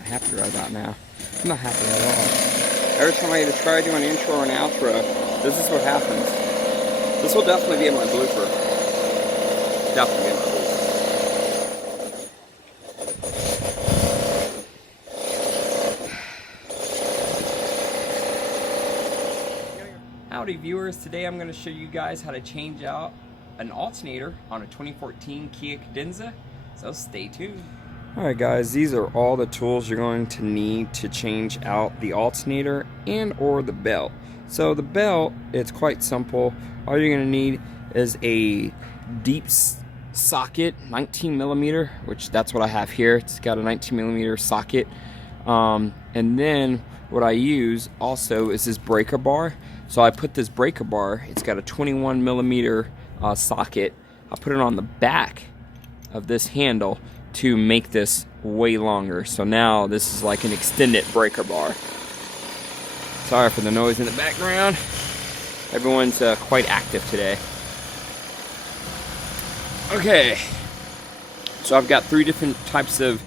not happy right about now. I'm not happy at all. Every time I either try to do an intro or an outro, this is what happens. This will definitely be in my blooper. Definitely be in my blooper. Howdy viewers, today I'm going to show you guys how to change out an alternator on a 2014 Kia Cadenza, so stay tuned. Alright guys, these are all the tools you're going to need to change out the alternator and or the belt. So the belt, it's quite simple. All you're going to need is a deep socket, 19 millimeter, which that's what I have here. It's got a 19 millimeter socket. And then what I use also is this breaker bar. So I put this breaker bar, it's got a 21 millimeter socket. I put it on the back of this handle to make this way longer. So now this is like an extended breaker bar. Sorry for the noise in the background. Everyone's quite active today. Okay, so I've got 3 different types of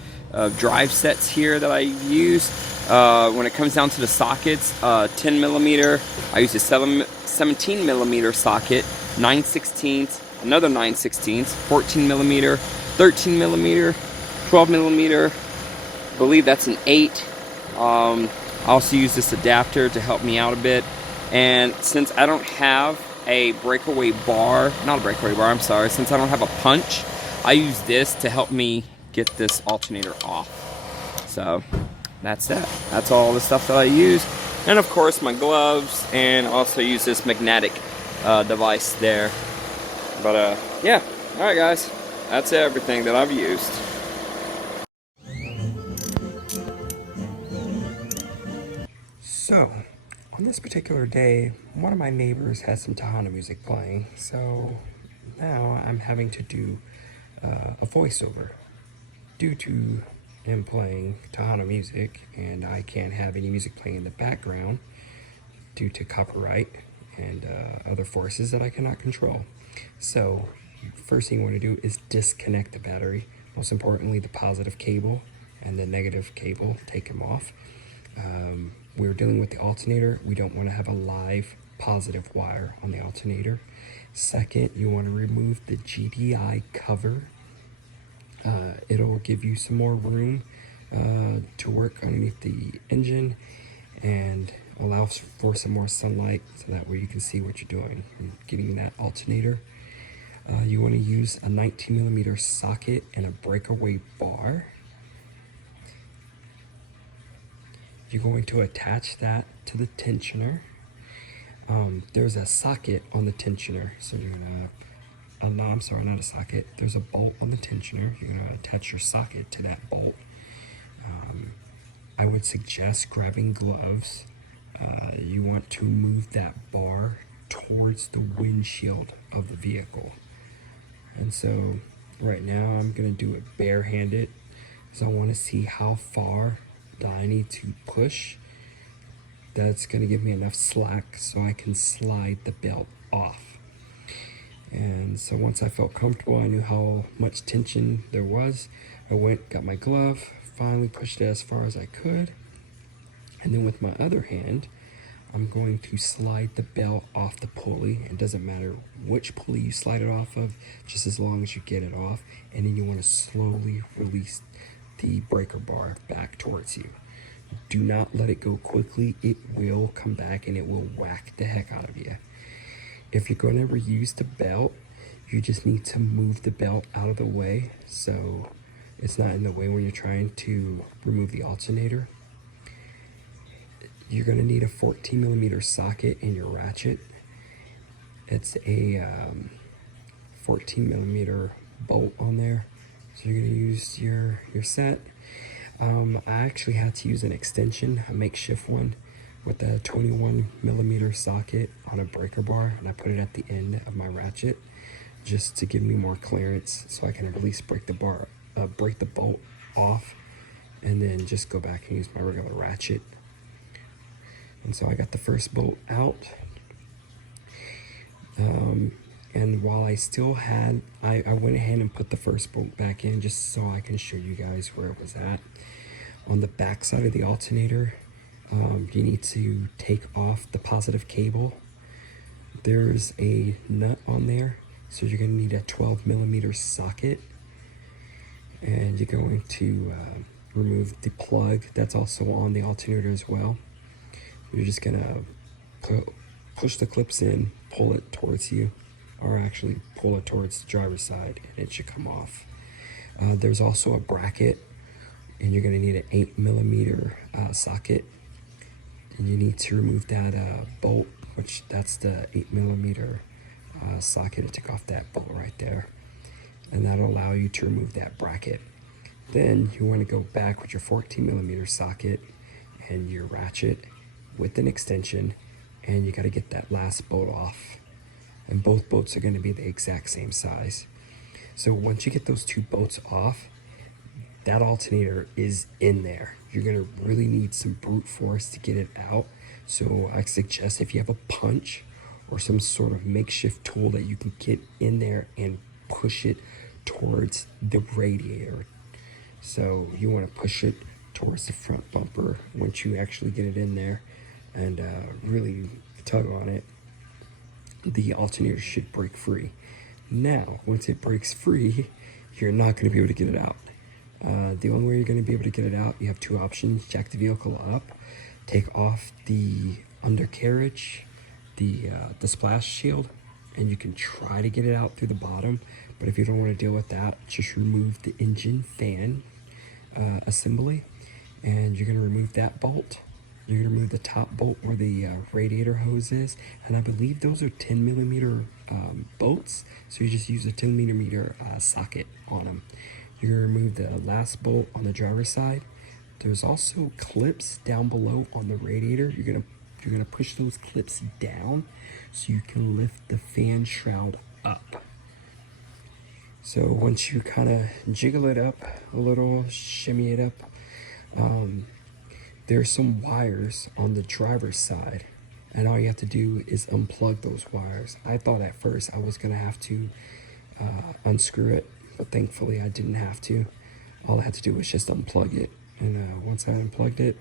drive sets here that I use. When it comes down to the sockets, 10 millimeter, I use a 17 millimeter socket, 9/16, another 9/16, 14 millimeter, 13 millimeter, 12 millimeter, I believe that's an 8. I also use this adapter to help me out a bit. And since I don't have a breakaway bar, not a breakaway bar, I'm sorry, since I don't have a punch, I use this to help me get this alternator off. So that's that. That's all the stuff that I use. And of course my gloves, and also use this magnetic device there. But yeah, alright guys, that's everything that I've used. So, on this particular day, one of my neighbors has some Tejano music playing, so now I'm having to do a voiceover due to him playing Tejano music, and I can't have any music playing in the background due to copyright and other forces that I cannot control. So first thing you want to do is disconnect the battery. Most importantly, the positive cable and the negative cable, take them off. We're dealing with the alternator. We don't want to have a live positive wire on the alternator. Second, you want to remove the GDI cover. It'll give you some more room to work underneath the engine and allows for some more sunlight, so that way you can see what you're doing and getting that alternator. You want to use a 19 millimeter socket and a breakaway bar. You're going to attach that to the tensioner. There's a socket on the tensioner, so you're gonna no, I'm sorry, not a socket. There's a bolt on the tensioner. You're going to attach your socket to that bolt. I would suggest grabbing gloves. You want to move that bar towards the windshield of the vehicle. And so right now I'm going to do it barehanded, because I want to see how far that I need to push. That's going to give me enough slack so I can slide the belt off. And so once I felt comfortable, I knew how much tension there was, I went, got my glove, finally pushed it as far as I could. And then with my other hand, I'm going to slide the belt off the pulley. It doesn't matter which pulley you slide it off of, just as long as you get it off. And then you want to slowly release the breaker bar back towards you. Do not let it go quickly. It will come back and it will whack the heck out of you. If you're going to reuse the belt, you just need to move the belt out of the way so it's not in the way when you're trying to remove the alternator. You're going to need a 14 millimeter socket in your ratchet. It's a 14 millimeter bolt on there. So you're going to use your set. I actually had to use an extension, a makeshift one, with a 21 millimeter socket on a breaker bar, and I put it at the end of my ratchet just to give me more clearance, so I can at least break the bolt off, and then just go back and use my regular ratchet. And so I got the first bolt out, and while I still had, I went ahead and put the first bolt back in just so I can show you guys where it was at. on the back side of the alternator, you need to take off the positive cable. There's a nut on there, so you're going to need a 12mm socket, and you're going to remove the plug that's also on the alternator as well. You're just going to push the clips in, pull it towards you, or actually pull it towards the driver's side, and it should come off. There's also a bracket, and you're going to need an 8mm socket, and you need to remove that bolt, which that's the 8mm socket. It took off that bolt right there, and that'll allow you to remove that bracket. Then you want to go back with your 14mm socket and your ratchet with an extension, and you got to get that last bolt off, and both bolts are going to be the exact same size. So once you get those two bolts off, that alternator is in there. You're going to really need some brute force to get it out. So I suggest if you have a punch or some sort of makeshift tool that you can get in there and push it towards the radiator. So you want to push it towards the front bumper once you actually get it in there, and really tug on it. The alternator should break free. Now, once it breaks free, you're not going to be able to get it out. The only way you're going to be able to get it out, you have two options. Jack the vehicle up, take off the undercarriage, the splash shield, and you can try to get it out through the bottom. But if you don't want to deal with that, just remove the engine fan assembly, and you're going to remove that bolt. You're going to remove the top bolt where the radiator hose is, and I believe those are 10mm bolts, so you just use a 10mm socket on them. You're going to remove the last bolt on the driver's side. There's also clips down below on the radiator. You're gonna push those clips down so you can lift the fan shroud up. So once you kind of jiggle it up a little, shimmy it up, there's some wires on the driver's side, and all you have to do is unplug those wires. I thought at first I was gonna have to unscrew it, but thankfully I didn't have to. All I had to do was just unplug it, and once I unplugged it,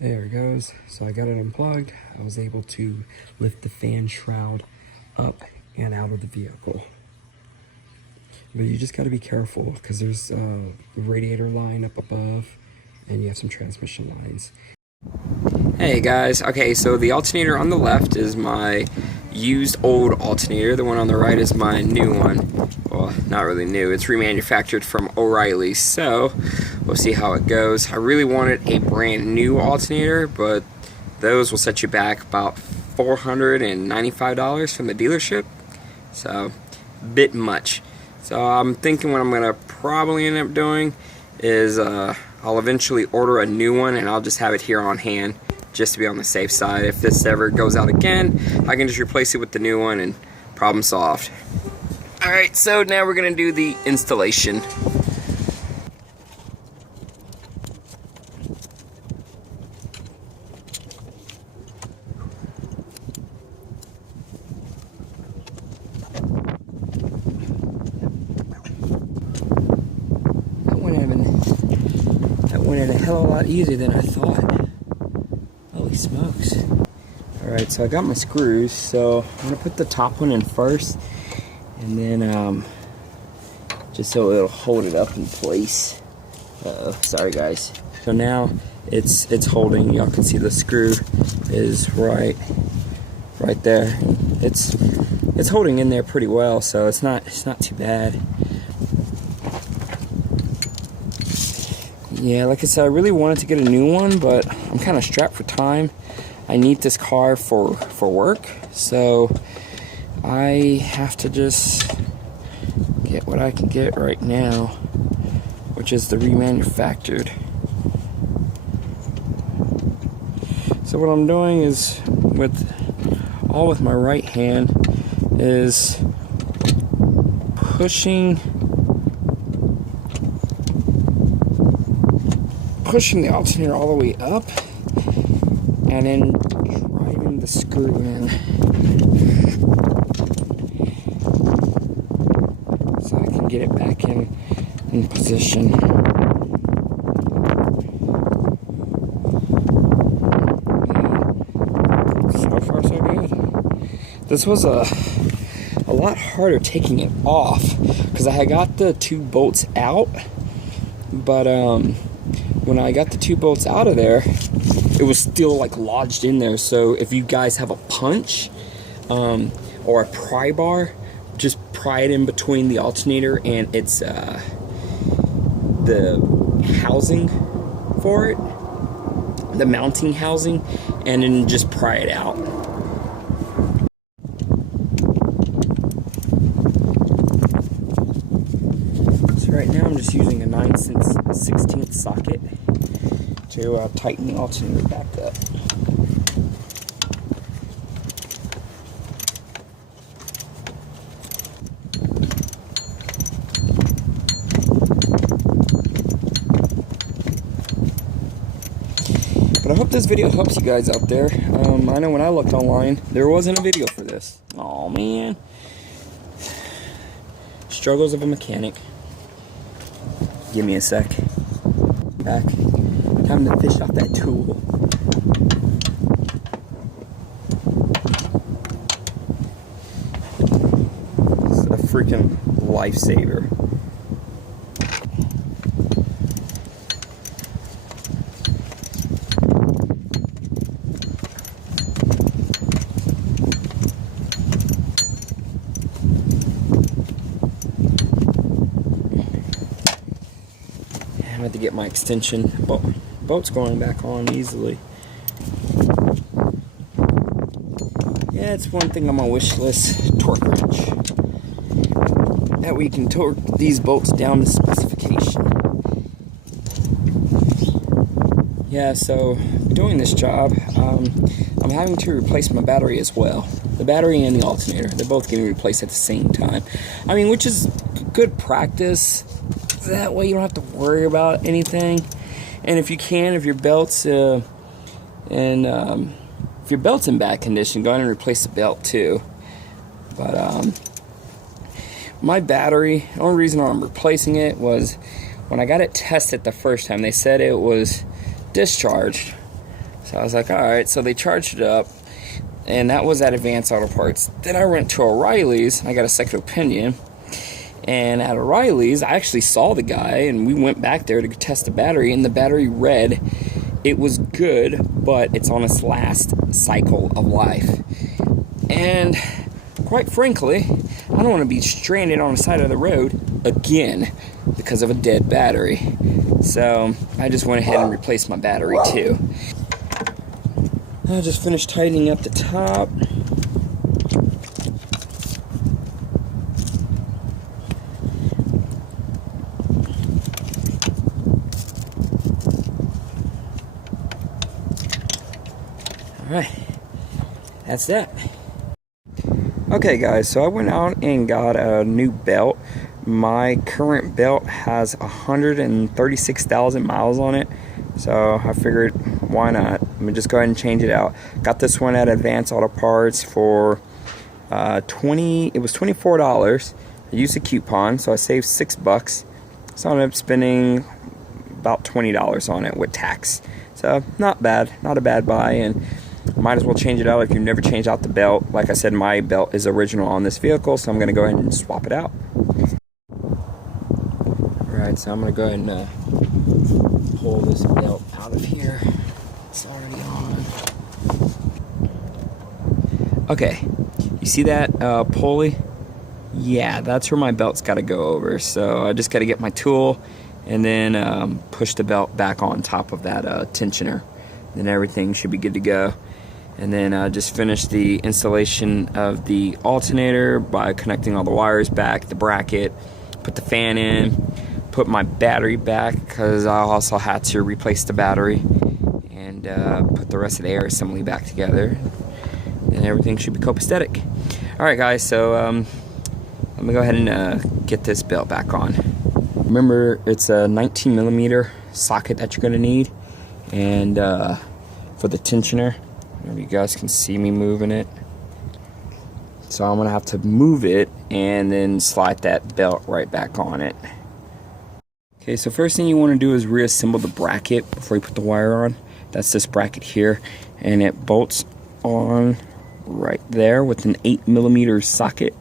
there it goes. So I got it unplugged. I was able to lift the fan shroud up and out of the vehicle. But you just got to be careful because there's a radiator line up above, and you have some transmission lines. Hey guys, okay, so the alternator on the left is my used old alternator. The one on the right is my new one. Well, not really new, it's remanufactured from O'Reilly, so we'll see how it goes. I really wanted a brand new alternator, but those will set you back about $495 from the dealership, so a bit much. So I'm thinking what I'm gonna probably end up doing is I'll eventually order a new one, and I'll just have it here on hand just to be on the safe side. If this ever goes out again, I can just replace it with the new one and problem solved. Alright, so now we're gonna do the installation. That went a hell of a lot easier than I thought. Holy smokes. Alright, so I got my screws, so I'm gonna put the top one in first, and then just so it'll hold it up in place. Sorry guys. So now it's holding. Y'all can see the screw is right there. It's holding in there pretty well, so it's not too bad. Yeah, like I said, I really wanted to get a new one, but I'm kind of strapped for time. I need this car for work, so I have to just get what I can get right now, which is the remanufactured. So what I'm doing is with my right hand is pushing the alternator all the way up, and then driving the screw in so I can get it back in position. This was a lot harder taking it off because I had got the 2 bolts out, but when I got the 2 bolts out of there, it was still like lodged in there. So if you guys have a punch or a pry bar, just pry it in between the alternator and its the housing for it, the mounting housing, and then just pry it out. So right now I'm just using a 9/16 socket to tighten the alternator back up. But I hope this video helps you guys out there. I know when I looked online, there wasn't a video for this. Oh man. Struggles of a mechanic. Give me a sec. Back. Time to fish off that tool. This is a freaking lifesaver. I'm going to get my extension bolts going back on easily. Yeah, it's one thing on my wish list, torque wrench. That way you can torque these bolts down to specification. Yeah, so doing this job, I'm having to replace my battery as well. The battery and the alternator, they're both getting replaced at the same time. I mean, which is good practice. That way you don't have to worry about anything. And if you can, if your belt's if your belt's in bad condition, go ahead and replace the belt too. But my battery, the only reason I'm replacing it was when I got it tested the first time, they said it was discharged. So I was like, alright, so they charged it up, and that was at Advanced Auto Parts. Then I went to O'Reilly's, and I got a second opinion. And at O'Reilly's, I actually saw the guy, and we went back there to test the battery, and the battery read it was good, but it's on its last cycle of life. And quite frankly, I don't want to be stranded on the side of the road again because of a dead battery. So I just went ahead and replaced my battery too. I just finished tightening up the top. Alright, that's that. Okay guys, so I went out and got a new belt. My current belt has 136,000 miles on it, so I figured why not? Let me just go ahead and change it out. Got this one at Advanced Auto Parts for it was $24. I used a coupon, so I saved $6. So I ended up spending about $20 on it with tax. So not bad, not a bad buy, and might as well change it out if you've never changed out the belt. Like I said, my belt is original on this vehicle, so I'm going to go ahead and swap it out. Alright, so I'm going to go ahead and pull this belt out of here. It's already on. Okay, you see that pulley? Yeah, that's where my belt's got to go over. So I just got to get my tool and then push the belt back on top of that tensioner. Then everything should be good to go. And then just finish the installation of the alternator by connecting all the wires back, the bracket, put the fan in, put my battery back because I also had to replace the battery, and put the rest of the air assembly back together. And everything should be copacetic. Alright guys, so let me go ahead and get this belt back on. Remember, it's a 19mm socket that you're going to need, and for the tensioner. Maybe you guys can see me moving it. So I'm going to have to move it and then slide that belt right back on it. Okay, so first thing you want to do is reassemble the bracket before you put the wire on. That's this bracket here, and it bolts on right there with an 8mm socket.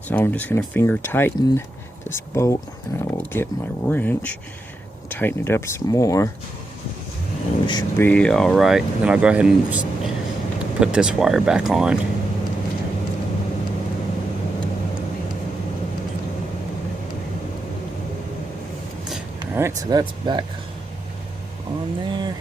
So I'm just going to finger tighten this bolt, and I will get my wrench, tighten it up some more, and we should be alright. Then I'll go ahead and just put this wire back on. Alright, so that's back on there.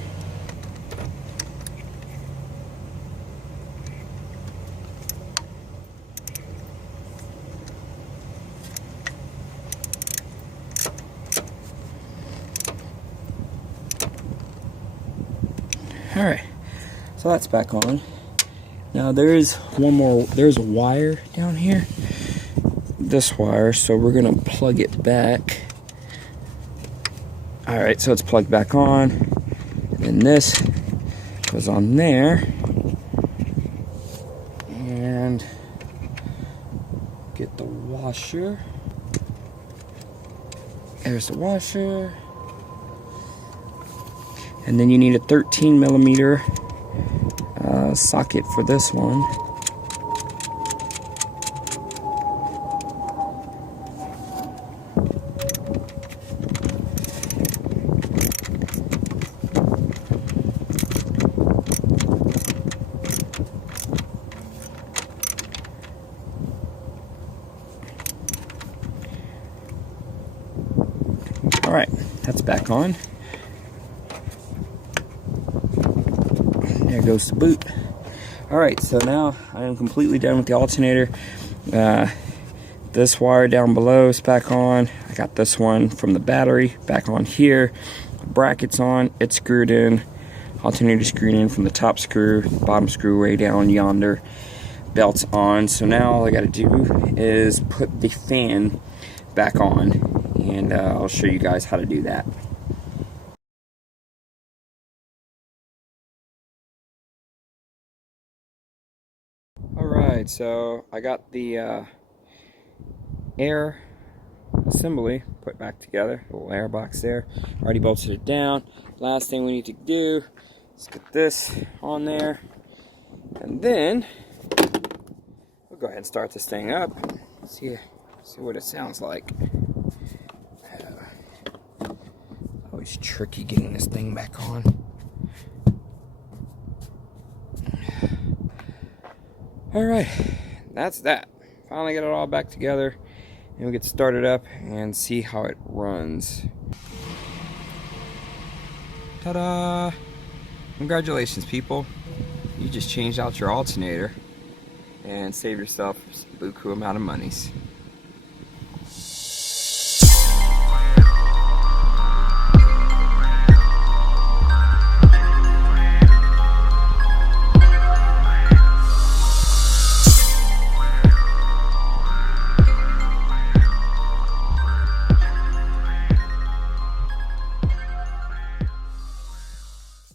Alright, so that's back on. Now there's there's a wire down here. This wire, so we're gonna plug it back. Alright, so it's plugged back on. And this goes on there. And get the washer. There's the washer. And then you need a 13mm socket for this one. Alright, that's back on. There goes the boot. Alright, so now I am completely done with the alternator. This wire down below is back on. I got this one from the battery back on here. The bracket's on, it's screwed in. Alternator screwed in from the top screw, bottom screw way down yonder. Belt's on. So now all I gotta do is put the fan back on, and I'll show you guys how to do that. Alright, so I got the air assembly put back together, a little air box there. Already bolted it down. Last thing we need to do is get this on there, and then we'll go ahead and start this thing up. See what it sounds like. Always tricky getting this thing back on. Alright, that's that. Finally got it all back together, and we'll get started up and see how it runs. Ta-da! Congratulations, people. You just changed out your alternator and saved yourself a buku amount of monies.